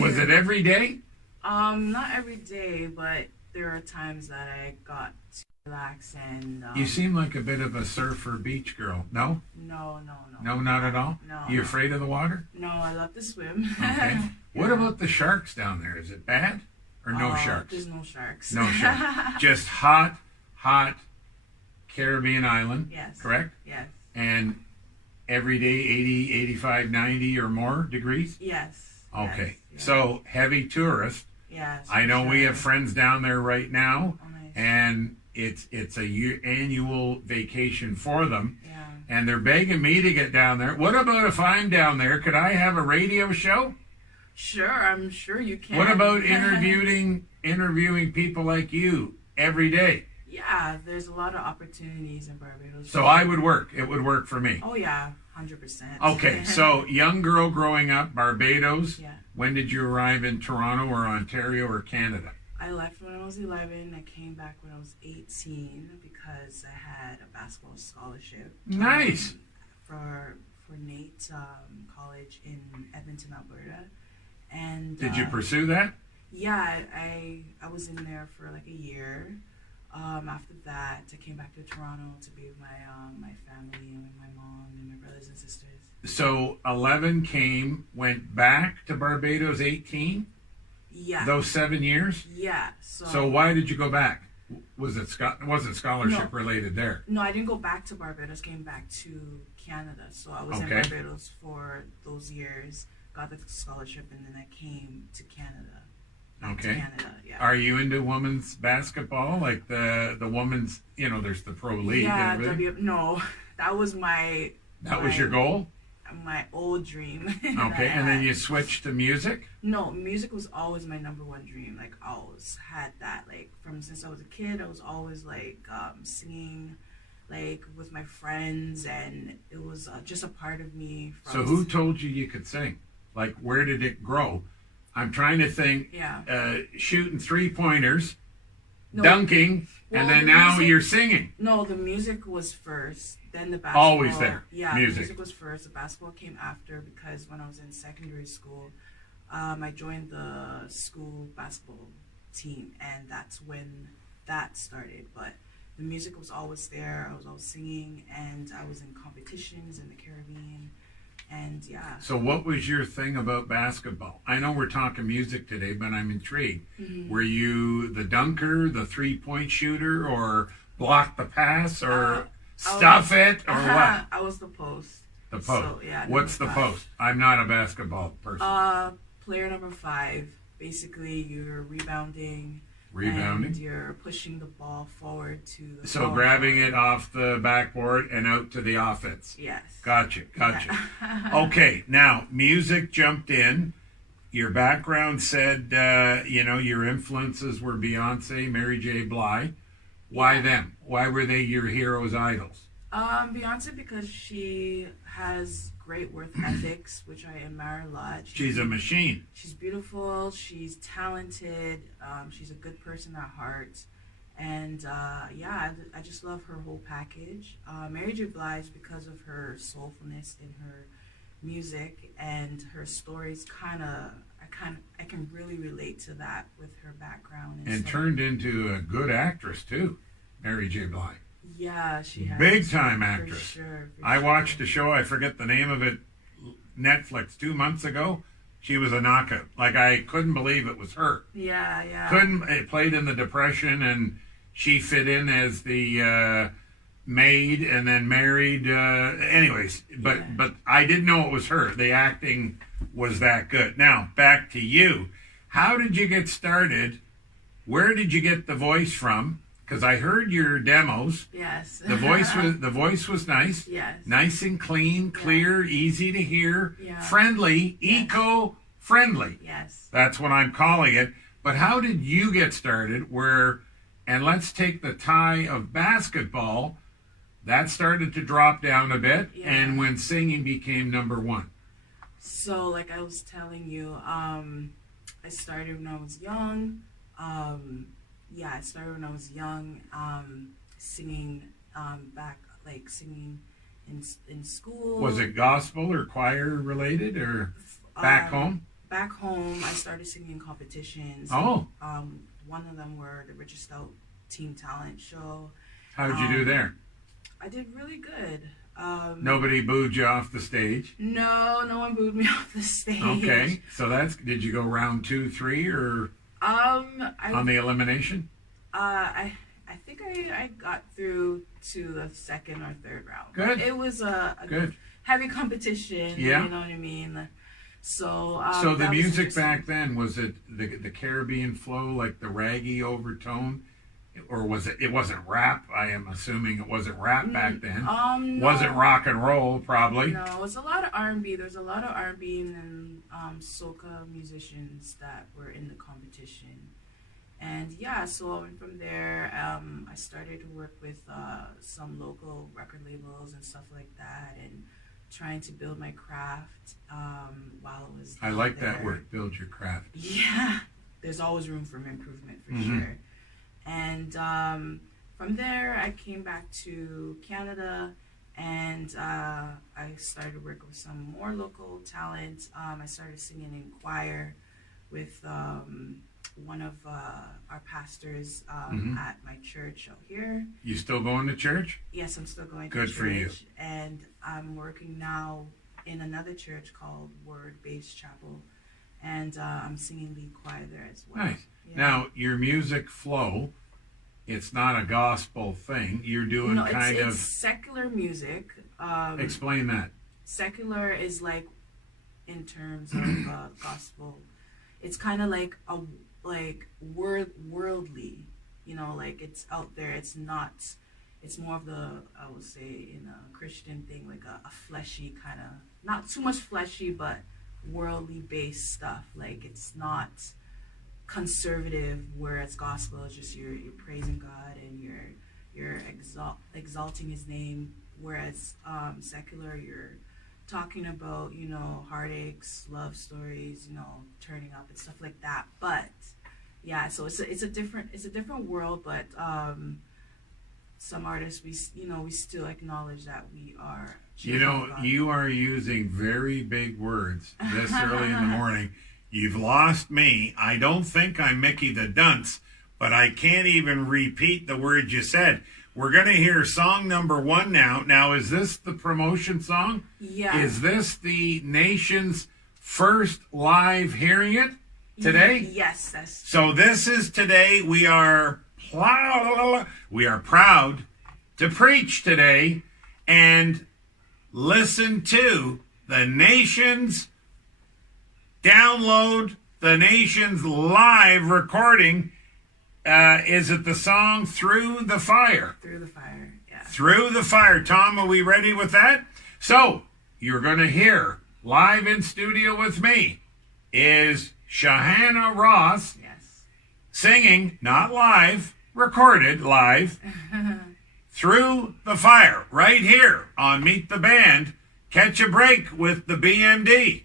Was it every day? Not every day, but there are times that I got to relax and. You seem like a bit of a surfer beach girl. No? No. No, not at all? No. You afraid of the water? No, I love to swim. Okay. What about the sharks down there? Is it bad? Or no sharks? There's no sharks. No sharks. Just hot Caribbean island. Yes. Correct? Yes. And every day 80, 85, 90 or more degrees? Yes. Okay. Yes. So heavy tourist. Yes. I know we have friends down there right now. Oh, nice. And it's a annual vacation for them. Yeah. And they're begging me to get down there. What about if I'm down there? Could I have a radio show? Sure, I'm sure you can. What about interviewing people like you every day? Yeah, there's a lot of opportunities in Barbados. So I would work. It would work for me. Oh yeah, 100%. Okay, so young girl growing up, Barbados. Yeah. When did you arrive in Toronto or Ontario or Canada? I left when I was 11. I came back when I was 18 because I had a basketball scholarship. Nice. For Nate College in Edmonton, Alberta. And Did you pursue that? Yeah, I was in there for like a year. After that, I came back to Toronto to be with my family and with my mom and my brothers and sisters. So 11 went back to Barbados 18? Yeah. Those 7 years? Yeah. So why did you go back? Wasn't scholarship related there? No, I didn't go back to Barbados. Came back to Canada. So I was in Barbados for those years. Got the scholarship, and then I came to Canada. Okay. Canada, yeah. Are you into women's basketball? Like the women's, there's the pro league. Yeah, no, that was my. That was your goal? My old dream. Okay, and then you switched to music? No, music was always my number one dream. Like, I always had that. Like, since I was a kid, I was always like singing, like with my friends, and it was just a part of me. So who told you could sing? Like, where did it grow? I'm trying to think. Yeah. Shooting 3-pointers, dunking, and then now you're singing. No, the music was first. Then the basketball. Always there. Yeah, music was first. The basketball came after because when I was in secondary school, I joined the school basketball team, and that's when that started. But the music was always there. I was always singing, and I was in competitions in the Caribbean. And yeah. So what was your thing about basketball? I know we're talking music today, but I'm intrigued. Mm-hmm. Were you the dunker, the 3-point shooter, or block the pass, or stuff it, or what? I was the post. The post. So, yeah, what's the post? I'm not a basketball person. Player number 5. Basically, you're rebounding. Rebounding. And you're pushing the ball forward to the. So grabbing it off the backboard and out to the offense. Yes. Gotcha. Yeah. Okay, now music jumped in. Your background said, your influences were Beyonce, Mary J. Blige. Why them? Why were they your heroes, idols? Beyonce, because she has great work ethics, which I admire a lot. She's a machine. She's beautiful. She's talented. She's a good person at heart. And I just love her whole package. Mary J. Blige, because of her soulfulness in her music and her stories, I can really relate to that with her background. And turned into a good actress too, Mary J. Blige. Yeah, she has. Big time actress. For sure. I watched a show, I forget the name of it, Netflix 2 months ago. She was a knockout. Like, I couldn't believe it was her. Yeah. It played in the Depression, and she fit in as the maid and then married. But I didn't know it was her. The acting was that good. Now, back to you. How did you get started? Where did you get the voice from? Because I heard your demos. Yes. The voice was nice. Yes. Nice and clean, clear, easy to hear, Yeah. friendly, eco-friendly. Yes. That's what I'm calling it. But how did you get started? And let's take the tie of basketball. That started to drop down a bit, Yeah. and when singing became number 1. So, like I was telling you, I started when I was young. I started when I was young, singing singing in school. Was it gospel or choir related or back home? back home, I started singing competitions. Oh. One of them were the Richest Out Teen Talent Show. How did you do there? I did really good. Nobody booed you off the stage? No one booed me off the stage. Okay, so did you go round 2, 3, or on the elimination? I think I got through to the second or third round. Good. It was a Good. heavy competition. Yeah. You know what I mean? So so the that was music back then, was it the Caribbean flow, like the reggae overtone? Or was it? It wasn't rap. I am assuming it wasn't rap back then. No. Was it rock and roll? Probably. No, it was a lot of R&B. There's a lot of R&B and soca musicians that were in the competition. And yeah, so from there, I started to work with some local record labels and stuff like that, and trying to build my craft while I was. I like there. that word, build your craft. Yeah, there's always room for improvement for sure. And from there, I came back to Canada, and I started working with some more local talent. I started singing in choir with one of our pastors at my church out here. You still going to church? Yes, I'm still going to Good church. for you. And I'm working now in another church called Word-Based Chapel, and I'm singing lead choir there as well. Nice. Yeah. Now, your music flow, it's not a gospel thing. You're doing it's secular music. Explain that. Secular is like, in terms of gospel, it's kind of like worldly, like it's out there. It's not. It's more of the, I would say, in a Christian thing, like a fleshy kind of, not too much fleshy, but worldly based stuff. Like it's not conservative, whereas gospel is just you're praising God and you're exalting His name, whereas secular, you're talking about heartaches, love stories, turning up and stuff like that. But yeah, so it's a different world, but some artists we still acknowledge that we are. You are using very big words this early in the morning. You've lost me. I don't think I'm Mickey the Dunce, but I can't even repeat the words you said. We're going to hear song number 1 now. Now, is this the promotion song? Yeah. Is this the nation's first live hearing it today? Yes. So this is today. We are proud to preach today and listen to the nation's download, the nation's live recording. Is it the song Through the Fire? Through the Fire, yeah. Through the Fire. Tom, are we ready with that? So, you're going to hear live in studio with me is Shahana Ross singing, not live, recorded live, Through the Fire, right here on Meet the Band. Catch a break with the BMD.